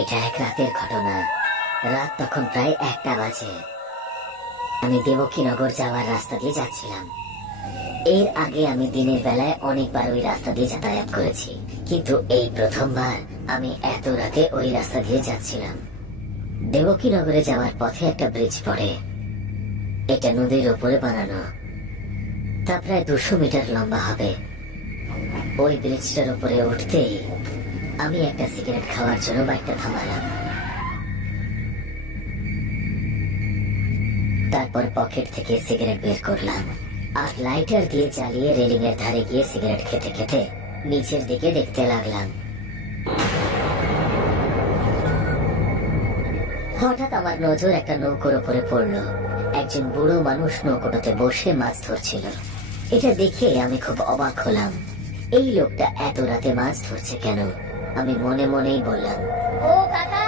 এটা এক রাতের ঘটনা। রাত তখন প্রায় 1টা বাজে। আমি দেবকীনগর যাওয়ার রাস্তা দিয়ে যাচ্ছিলাম। এর আগে আমি দিনের বেলায় অনেকবার ওই রাস্তা দিয়ে যাতায়াত করেছি, কিন্তু এই প্রথমবার আমি এত রাতে ওই রাস্তা দিয়ে যাচ্ছিলাম। দেবকীনগরে যাওয়ার পথে একটা ব্রিজ পড়ে। এটা নদীর উপরে বানানো, তা প্রায় 200 মিটার লম্বা হবে। ওই ব্রিজটার উপরে উঠতেই আমি একটা সিগারেট খাওয়ার জন্য বাইকটা থামালাম। তারপর পকেট থেকে সিগারেট বের করলাম আর লাইটার দিয়ে জ্বালিয়ে রেলিং এর ধারে গিয়ে সিগারেট খেতে খেতে নিচের দিকে দেখতে লাগলাম। হঠাৎ আমার নজর একটা নৌকোর উপরে পড়লো। একজন বুড়ো মানুষ নৌকোটাতে বসে মাছ ধরছিল। এটা দেখে আমি খুব অবাক হলাম। এই লোকটা এত রাতে মাছ ধরছে কেন? আমি মনে মনেই বললাম, ও কাকা,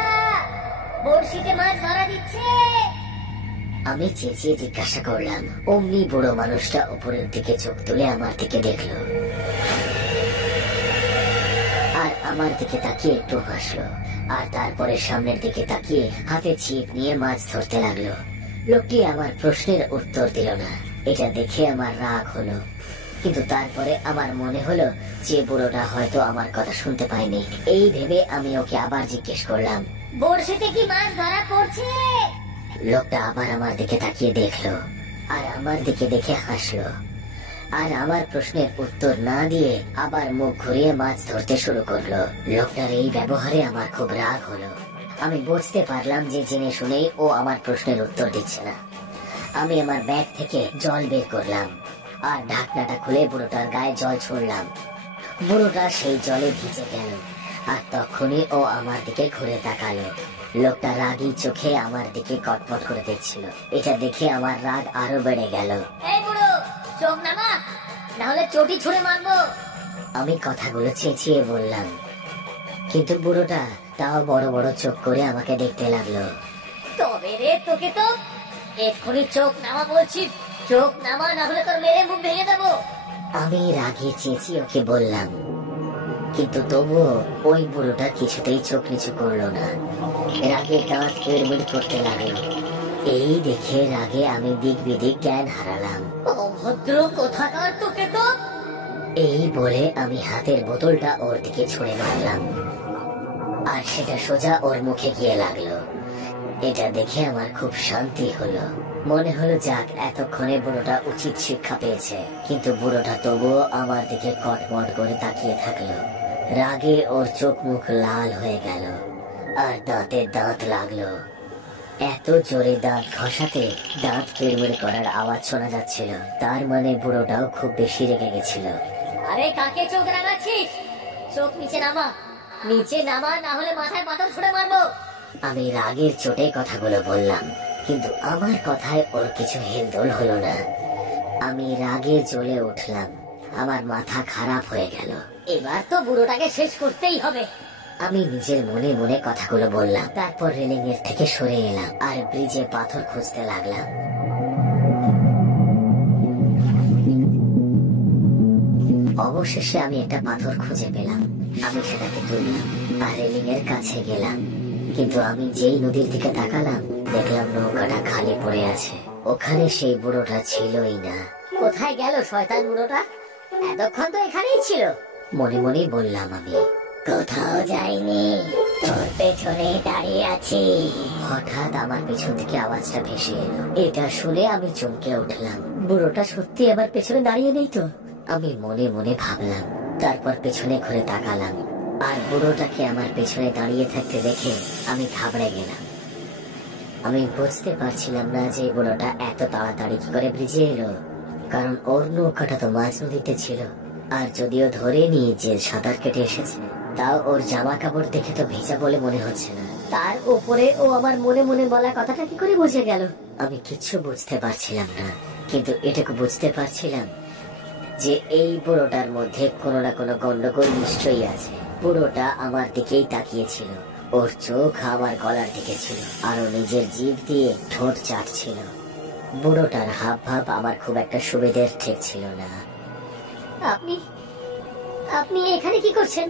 বড়শিতে মাছ ধরা দিচ্ছে। আমি চেঁচিয়ে জিজ্ঞাসা করলাম। অমনি বুড়ো মানুষটা উপরের দিকে চোখ তুলে আমার দিকে দেখলো আর আমার দিকে তাকিয়ে একটু হাসলো, আর তারপরে সামনের দিকে তাকিয়ে হাতে ছিপ নিয়ে মাছ ধরতে লাগলো। লোকটি আমার প্রশ্নের উত্তর দিল না। এটা দেখে আমার রাগ হলো, কিন্তু তারপরে আমার মনে হলো যে বুড়োটা হয়তো আমার কথা শুনতে পায়নি। এই ভেবে আমি ওকে আবার জিজ্ঞেস করলাম, বড়শিতে কি মাছ ধরা পড়ছে? লোকটা আবার আমার দিকে তাকিয়ে দেখলো আর আমার দিকে দেখে হাসলো, আর আমার প্রশ্নের উত্তর না দিয়ে আবার মুখ ঘুরিয়ে মাছ ধরতে শুরু করলো। লোকটার এই ব্যবহারে আমার খুব রাগ হলো। আমি বুঝতে পারলাম যে জেনে শুনেই ও আমার প্রশ্নের উত্তর দিচ্ছে না। আমি আমার ব্যাগ থেকে জল বের করলাম আর ঢাকনাটা খুলে বুড়োটার গায়ে জল ছুড়লাম। বুড়োটা সেই জলে ভিজে গেল আর তখনই ও আমার দিকে ঘুরে তাকালো। লোকটা রাগী চোখে আমার দিকে কটমট করে দেখছিল। এটা দেখে আমার রাগ আরো বেড়ে গেল। এই বুড়ো, চোখ নামা, না হলে চটি ছুঁড়ে মারবো। আমি কথাগুলো চেঁচিয়ে বললাম, কিন্তু বুড়োটা তাও বড় বড় চোখ করে আমাকে দেখতে লাগলো। তবে রে, তোকে তো এক্ষুনি চোখ নামা বলছি। চোখ নামা, না হলে তোর মেরে মুখ ভেঙে দেবো। আমি রাগে চেঁচিয়ে ওকে বললাম, কিন্তু তবুও ওই বুড়োটা কিছুতেই চোখ নিচু করলো না। রাগে দাঁত কিড়মিড় করতে লাগলো। এই দেখে রাগে আমি দিক বিদিক জ্ঞান হারালাম। অভদ্র কোথাকার, তোকে তো। এই বলে আমি হাতের বোতলটা ওর দিকে ছুঁড়ে মারলাম আর সেটা সোজা ওর মুখে গিয়ে লাগলো। এটা দেখে আমার খুব শান্তি হলো। মনে হলো যাক, এতক্ষণে বুড়োটা উচিত শিক্ষা পেয়েছে। কিন্তু বুড়োটা তবুও আমার দিকে কটমট করে তাকিয়ে থাকলো। রাগে ওর চোখ মুখ লাল হয়ে গেল আর দাঁতে দাঁত লাগলো। এত জোরে দাঁত ঘষাতে দাঁত কিড়মিড় করার আওয়াজ শোনা যাচ্ছিল। তার মানে বুড়োটাও খুব বেশি রেগে গেছিল। আরে কাকে চোখ রাঙাচ্ছিস? চোখ নিচে নামা, নিচে নামা, না হলে মাথায় পাথর ছুঁড়ে মারবো। আমি রাগের চোটে কথাগুলো বললাম, কিন্তু আমার কথায় ওর কিছু হেলদোল হলো না। আমি রাগে জ্বলে উঠলাম। আমার মাথা খারাপ হয়ে গেল। এবার তো বুড়োটাকে শেষ করতেই হবে। আমি নিজের মনে মনে কথাগুলো বললাম। তারপর রেলিং এর থেকে সরে এলাম আর ব্রিজে পাথর খুঁজতে লাগলাম। অবশেষে আমি একটা পাথর খুঁজে পেলাম। আমি সেটাকে তুললাম আর রেলিং এর কাছে গেলাম, কিন্তু আমি যেই নদীর দিকে তাকালাম দেখলাম নৌকাটা খালি পড়ে আছে। ওখানে সেই বুড়োটা ছিলই না। কোথায় গেল শয়তান বুড়োটা? এতক্ষণ তো এখানেই ছিল। মনে মনে বললাম আমি, কোথাও যাইনি, তোর পেছনে দাঁড়িয়ে আছি। হঠাৎ আমার পেছন থেকে আওয়াজটা ভেসে এলো। এটা শুনে আমি চমকে উঠলাম। বুড়োটা সত্যি আমার পেছনে দাঁড়িয়ে নেই তো? আমি মনে মনে ভাবলাম। তারপর পেছনে ঘুরে তাকালাম আর বুড়োটাকে আমার পেছনে দাঁড়িয়ে থাকতে দেখে আমি ঘাবড়ে গেলাম। আমি বুঝতে পারছিলাম না যে বুড়োটা এত তাড়াতাড়ি কি করে ব্রিজে এলো, কারণ ওর নৌকাটা তো মাঝ নদীতে ছিল। আর যদিও ধরে নি যে সাঁতার কেটে এসেছে, তাও ওর জামা কাপড় দেখে তো ভেজা বলে মনে হচ্ছে না। তার উপরে ও আমার মনে মনে বলা কথাটা কি করে বুঝে গেল? আমি কিচ্ছু বুঝতে পারছিলাম না, কিন্তু এটুকু বুঝতে পারছিলাম যে এই বুড়োটার মধ্যে কোনো না কোনো গন্ডগোল নিশ্চয়ই আছে। বুড়োটা আমার দিকেই তাকিয়েছিল। ওর চোখ আমার গলার দিকে ছিল আর ও নিজের জিভ দিয়ে ঠোঁট চাটছিল। বুড়োটার হাব ভাব আমার খুব একটা সুবিধের ঠেকছিল না। আপনি আপনি এখানে কি করছেন?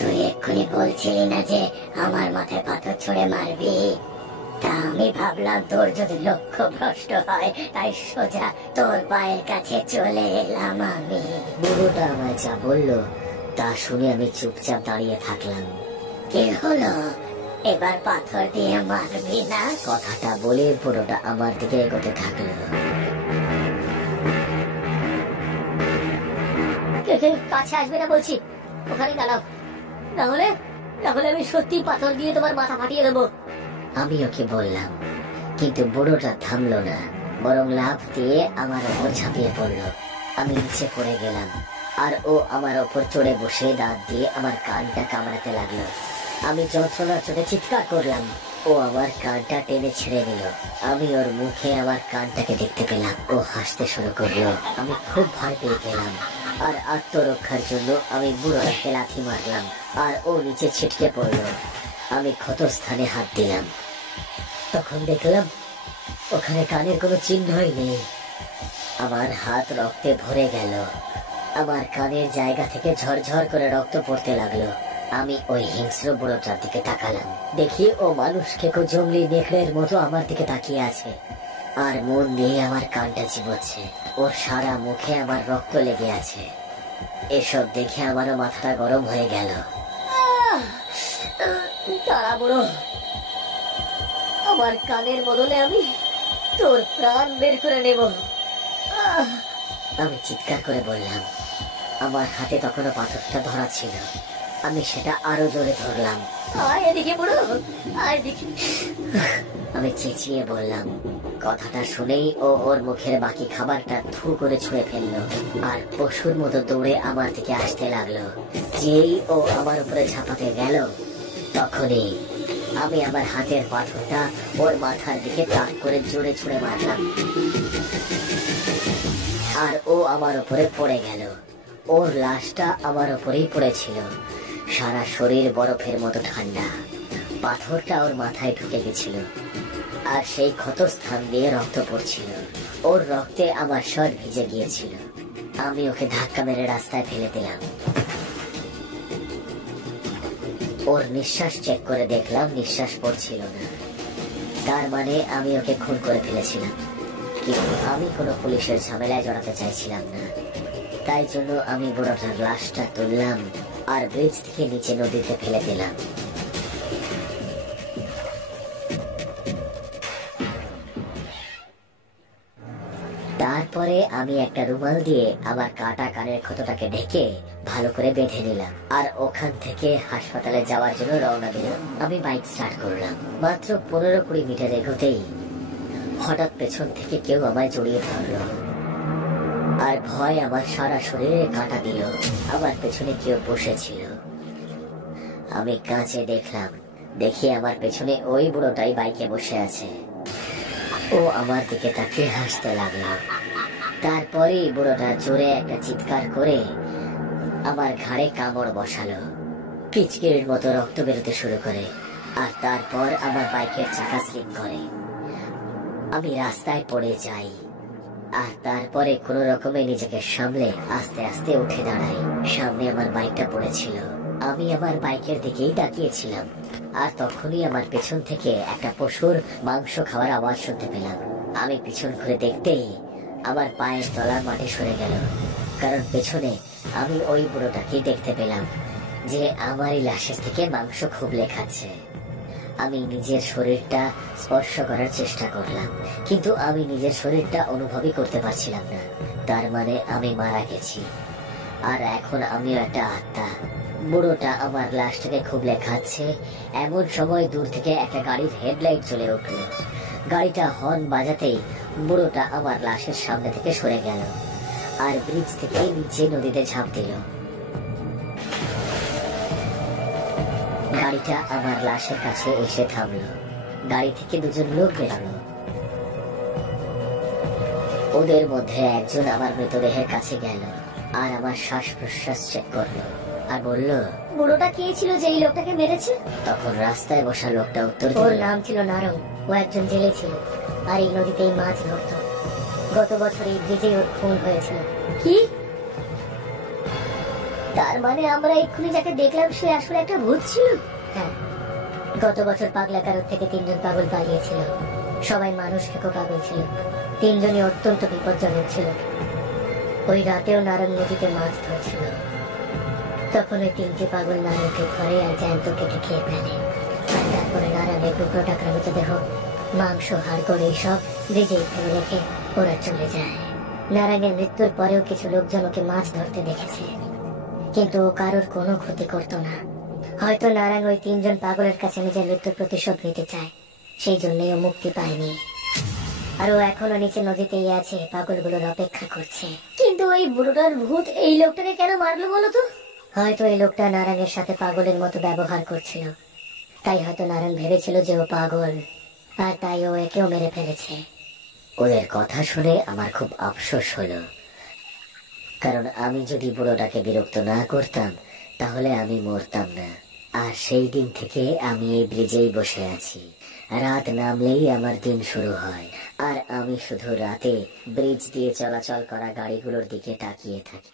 তুই এক্ষুনি বলছিলি না যে আমার মাথায় পাথর ছুঁড়ে মারবি? তা আমি ভাবলাম তোর যদি লক্ষ্য ভ্রষ্ট হয়, তাই সোজা তোর পায়ের কাছে চলে এলাম আমি। বুড়োটা আমায় যা বললো তা শুনে আমি চুপচাপ দাঁড়িয়ে থাকলাম। কি হলো, এবার পাথর দিয়ে মারবি না? কথাটা বলে বুড়োটা আমার দিকে এগোতে থাকলো। কাছে আসবে না বলছি, ওখানে দাঁড়াও, না হলে আমি সত্যি পাথর দিয়ে তোমার মাথা ফাটিয়ে দেবো। আমি ওকে বললাম, কিন্তু বুড়োটা থামলো না, বরং লাফ দিয়ে আমার ওপর ঝাঁপিয়ে পড়লো। আমি নিচে পড়ে গেলাম, আর ও আমার ওপর চড়ে বসে দাঁত দিয়ে আমার কানটা কামড়াতে লাগলো। আমি যন্ত্রণার চোটে চিৎকার করলাম। ও আমার কানটা টেনে ছেড়ে দিল। আমি ওর মুখে আমার কানটাকে দেখতে পেলাম। ও হাসতে শুরু করলো। আমি খুব ভয় পেয়ে গেলাম, আর আত্মরক্ষার জন্য আমি বুড়োটাকে লাথি মারলাম, আর ও নিচে ছিটকে পড়লো। আমি ক্ষত স্থানে হাত দিলাম, তখন দেখলাম ওখানে কানের কোনো চিহ্নই নেই। আমার হাত রক্তে ভরে গেল। আমার কানের জায়গা থেকে ঝরঝর করে রক্ত পড়তে লাগলো। আমি ওই হিংস্র বুড়োটার দিকে তাকালাম। দেখি ও মানুষকে জঙ্গলি নেকড়ের মতো আমার দিকে তাকিয়ে আছে, আর মন দিয়ে আমার কানটা চিবোচ্ছে। ওর সারা মুখে আমার রক্ত লেগে আছে। এসব দেখে আমারও মাথাটা গরম হয়ে গেল। তারা বুড়ো, আমার কানের বদলে আমি তোর প্রাণ বের করে নেব। আমি চিৎকার করে বললাম। আমার হাতে তখনও পাথরটা ধরা ছিল। আমি সেটা আরো জোরে ধরলাম। আয় এদিকে বুড়ো, আয় এদিকে। আমি চেঁচিয়ে বললাম। কথাটা শুনেই ও ওর মুখের বাকি খাবারটা থু করে ছুঁড়ে ফেললো, আর পশুর মতো দৌড়ে আমার দিকে আসতে লাগলো। যেই ও আমার উপরে ঝাঁপাতে গেল, তখনই আমি আমার হাতের পাথরটা ওর মাথার দিকে তাক করে জোরে ছুঁড়ে মারলাম, আর ও আমার উপরে পড়ে গেল। ওর লাশটা আমার উপরেই পড়েছিল, সারা শরীর বরফের মতো ঠান্ডা। পাথরটা ওর মাথায় ঢুকে গেছিল, আর সেই ক্ষত স্থান দিয়ে রক্ত পড়ছিল। ওর রক্তে আমার শার্ট ভিজে গিয়েছিল। আমি ওকে ধাক্কা মেরে রাস্তায় ফেলে দিলাম। ওর নিঃশ্বাস চেক করে দেখলাম নিঃশ্বাস পড়ছিল না। তার মানে আমি ওকে খুন করে ফেলেছিলাম। কিন্তু আমি কোনো পুলিশের ঝামেলায় জড়াতে চাইছিলাম না। তাই জন্য আমি বুড়োটার লাশটা তুললাম, আর ব্রিজ থেকে নিচে নদীতে ফেলে দিলাম। তারপরে আমি একটা রুমাল দিয়ে আমার কাটা কানের ক্ষতটাকে ঢেকে ভালো করে বেঁধে নিলাম, আর ওখান থেকে হাসপাতালে যাওয়ার জন্য রওনা দিলাম। আমি বাইক স্টার্ট করলাম। মাত্র 15-20 মিটার এগোতেই হঠাৎ পেছন থেকে কেউ আমায় জড়িয়ে ধরলো, আর ভয় আমার সারা শরীরে কাঁটা দিল। আমার পেছনে কেউ বসেছিল। আমি কাঁচে দেখলাম, দেখি আমার পেছনে ওই বুড়োটাই বাইকে বসে আছে। ও আমার দিকে তাকিয়ে হাসতে লাগলো। তারপরেই বুড়োটা জোরে একটা চিৎকার করে আমার ঘাড়ে কামড় বসালো। পিচকিরির মতো রক্ত বেরোতে শুরু করে, আর তারপর আমার বাইকের চাকা স্লিপ করে। আমি রাস্তায় পড়ে যাই, আর তারপরে কোনো রকমে নিজেকে সামলে আস্তে আস্তে উঠে দাঁড়াই। সামনে আমার বাইকটা পড়েছিল। আমি আমার বাইকের দিকেই তাকিয়েছিলাম, আর তখনই আমার পেছন থেকে একটা পশুর মাংস খাওয়ার আওয়াজ শুনতে পেলাম। আমি পিছন ঘুরে দেখতেই আমার পায়ের তলার মাটি সরে গেল, কারণ পেছনে আমি ওই বুড়োটাকে দেখতে পেলাম যে আমারই লাশের থেকে মাংস খুবলে খাচ্ছে। আমি নিজের শরীরটা স্পর্শ করার চেষ্টা করলাম, কিন্তু আমি নিজের শরীরটা অনুভবই করতে পারছিলাম না। তার মানে আমি মারা গেছি, আর এখন আমিও একটা আত্মা। বুড়োটা আমার লাশটাকে খুবলে খাচ্ছে। এমন সময় দূর থেকে একটা গাড়ির হেডলাইট জ্বলে উঠল। গাড়িটা হর্ন বাজাতেই বুড়োটা আমার লাশের সামনে থেকে সরে গেল, আর ব্রিজ থেকে নিচে নদীতে ঝাঁপ দিল। গাড়িটা আমার লাশের কাছে এসে থামলো। গাড়ি থেকে দুজন লোক বেরোলো। ওদের মধ্যে একজন আমার মৃতদেহের কাছে গেল, আর আমার শ্বাস প্রশ্বাস চেক করলো, আর বলল, বুড়োটা কে ছিল যে এই লোকটাকে মেরেছে? তখন রাস্তায় বসা লোকটা উত্তর দিল, ওর নাম ছিল নারং। ও একজন জেলে ছিল, আর এই নদীতেই মাছ ধরত। গত বছর এই ব্রিজে ওর খুন হয়েছিল। কি? তার মানে আমরা এক্ষুনি যাকে দেখলাম সে আসলে একটা ভূত ছিল। হ্যাঁ, গত বছর পাগলা কারোর থেকে 3 জন পাগল পালিয়েছিল। সবাই মানুষ থেকে পাগল ছিল, 3 জনই অত্যন্ত বিপজ্জনক ছিল। ওই রাতেও নারায়ণ নদীতে মাছ ধরছিল, তখন ওই 3টি পাগল নারায়ণকে ধরে আর জ্যান্ত কেটে খেয়ে ফেলে। আর তারপরে নারায়ণের টুকরো টাকরা মৃতদেহ, মাংস, হাড় করে সব ব্রিজেই ফেলে রেখে ওরা চলে যায়। নারায়ণের মৃত্যুর পরেও কিছু লোকজন ওকে মাছ ধরতে দেখেছে, কিন্তু ও কারোর কোনো ক্ষতি করতো না। হয়তো নারায়ণ ওই 3 জন পাগলের কাছে নিজের মৃত্যুর প্রতিশোধ নিতে চায়, সেই জন্যই ও মুক্তি পায়নি। আর ও এখনো নিচে নদীতেই আছে, পাগলগুলোর অপেক্ষা করছে। কিন্তু ওই বুড়োটার ভূত এই লোকটাকে কেন মারলো বলো তো? হয়তো এই লোকটা নারায়ণের সাথে পাগলের মতো ব্যবহার করছিল, তাই হয়তো নারায়ণ ভেবেছিল যে ও পাগল, আর তাই ও একেও মেরে ফেলেছে। ওদের কথা শুনে আমার খুব আফসোস হলো, কারণ আমি যদি বুড়োটাকে বিরক্ত না করতাম তাহলে আমি মরতাম না। আর সেই দিন থেকে আমি এই ব্রিজেই বসে আছি। রাত নামলেই আমার দিন শুরু হয়, আর আমি শুধু রাতে ব্রিজ দিয়ে চলাচল করা গাড়িগুলোর দিকে তাকিয়ে থাকি।